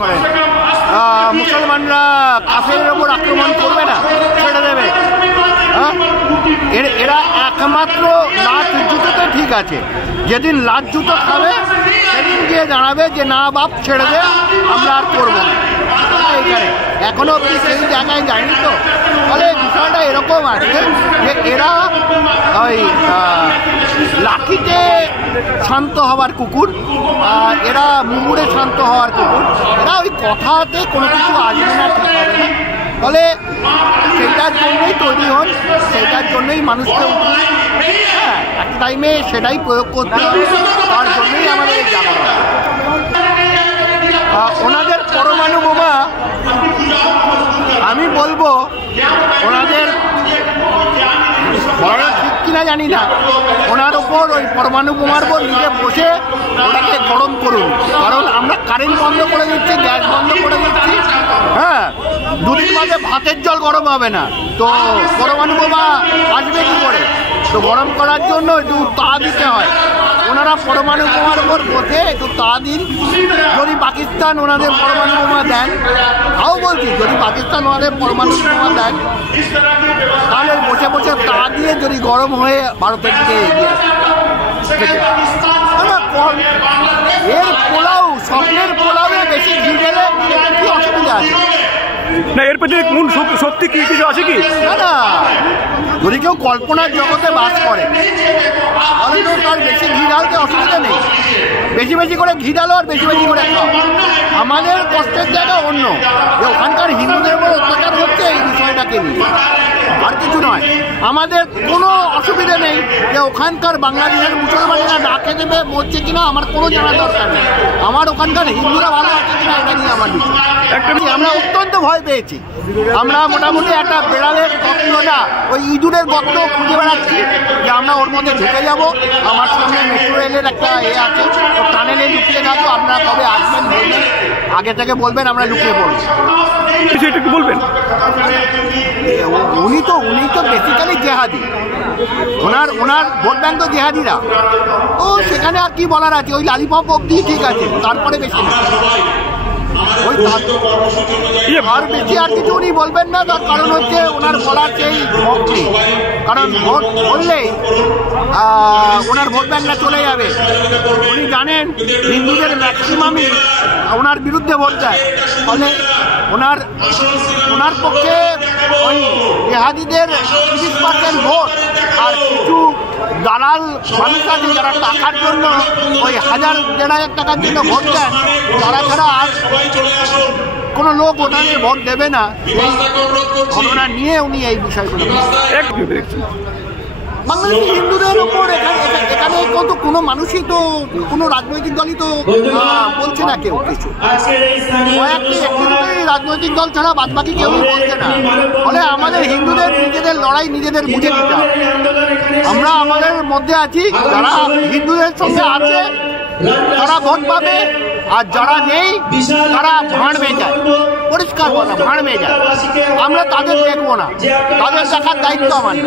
করেন মুসলমানরা কাফেরের ওপর আক্রমণ করবে না, ছেড়ে দেবে। এরা একমাত্র লাচ জুতোতে ঠিক আছে, যেদিন লাচ জুতো খাবে সেদিন গিয়ে জানাবে যে না বাপ ছেড়ে দে, আমরা আর করবো না। এইখানে এখনো অব্দি সেই জায়গায় যায়নি। তো ফলে বিষয়টা এরকম আছে যে এরা ওই লাঠিতে শান্ত হওয়ার কুকুর, এরা মুগুরে শান্ত হওয়ার কুকুর, এরা ওই কথাতে কোনো কিছু আসবে না, ঠিক হবে না। ফলে সেইটার জন্যই তৈরি হন, সেইটার জন্যই মানুষকে হ্যাঁ একটা টাইমে সেটাই প্রয়োগ করতে হবে, তার জন্যই আমাদের এই জায়গা। ওনাদের পরমাণু বোমা আমি বলবো ওনাদের বড় ঠিক কিনা জানি না, ওনার ওপর ওই পরমাণু বোমার উপর নিজে বসে ওটাকে গরম করুন। কারণ আমরা কারেন্ট বন্ধ করে দিচ্ছি, গ্যাস বন্ধ করে দিচ্ছি, হ্যাঁ দুদিন মাঝে ভাতের জল গরম হবে না, তো পরমাণু বোমা আসবে কী করে? তো গরম করার জন্য একটু তা দিতে হয়। ওনারা পরমাণু বোমার উপর বসে একটু তা দিন। যদি পাকিস্তান ওনাদের পরমাণু বোমা দেন, তাও বলছি যদি পাকিস্তান ওনাদের পরমাণু বোমা দেন তাহলে বসে বসে তা দিয়ে যদি গরম হয়ে ভারতের দিকে এগিয়ে এর পোলাও, স্বপ্নের পোলাওয়ে বেশি ঘি ঢেলে এটার কি অসুবিধা আছে? না এর পেছনে কোন সত্যি কি কিছু আছে কি? না যদি কেউ কল্পনার জগতে বাস করে তাহলে তো তার বেশি ঘি ঢালতে অসুবিধা নেই। বেশি বেশি করে ঘি ঢালো আর বেশি বেশি করে খাও। আমাদের কষ্টের জায়গা অন্য, যে ওখানকার হিন্দুদের উপর অত্যাচার হচ্ছে এই বিষয়টাকে নিয়ে, আর কিছু নয়। আমাদের কোনো অসুবিধা নেই যে ওখানকার বাংলাদেশের মুসলমানেরা ডাকে দেবে মরছে কিনা আমার কোনো জানা দরকার নেই। আমার ওখানকার হিন্দুরা ভালো আছে কিনা এটা নিয়ে আমার বিষয়। আমরা অত্যন্ত ভয় পেয়েছি। আমরা মোটামুটি একটা বেড়ালের গর্ত না, ওই ইঁদুরের গর্ত খুঁজে বেড়াচ্ছি যে আমরা ওর মধ্যে ঢুকে যাব। আমার সামনে মেট্রো রেলের একটা আছে, ও টানেলে লুকিয়ে থাকবো। আপনারা কবে আসবেন বলবেন, আগে থেকে বলবেন, আমরা লুকিয়ে পড়ব। একটু বলবেন। উনি তো বেসিক্যালি জেহাদি, ওনার ভোট ব্যাংক তো জেহাদিরা। ও সেখানে আর কি বলার আছে, ওই লালিপপ অব্দি ঠিক আছে, তারপরে বেশি ওই আর বেশি আর কিছু উনি বলবেন না। তার কারণ হচ্ছে ওনার বলার সেই ভোট নেই, কারণ ভোট বললেই ওনার ভোট ব্যাংকটা চলে যাবে। উনি জানেন হিন্দুদের ম্যাক্সিমামই ওনার বিরুদ্ধে ভোট দেয়, ফলে ওনার পক্ষে ওই জেহাদিদের 30% ভোট আর কিছু দালাল মানুষ আছে যারা টাকার জন্য ওই 1000-1500 টাকার জন্য ভোট দেন, তারা ছাড়া আর কোনো লোক ওনাদের ভোট দেবে না। এই ঘটনা নিয়ে উনি এই বিষয়গুলো বাংলাদেশি হিন্দুদের ওপর এখানে তো কোনো মানুষই তো কোনো রাজনৈতিক দলই তো বলছে না কেউ কিছু। কয়েকটি রাজনৈতিক দল ছাড়া বাদবাকি কেউই বলছে না। ফলে আমাদের হিন্দুদের নিজেদের লড়াই নিজেদের বুঝে নিতে হবে। আমরা আমাদের মধ্যে আছি, যারা হিন্দুদের সঙ্গে আছে তারা ভোট পাবে, আর যারা নেই তারা ভাঁড় মেয়ে যায়। পরিষ্কার কথা, ভাঁড় মেয়ে যায়। আমরা তাদের দেখবো না, তাদের দেখার দায়িত্ব আমাদের।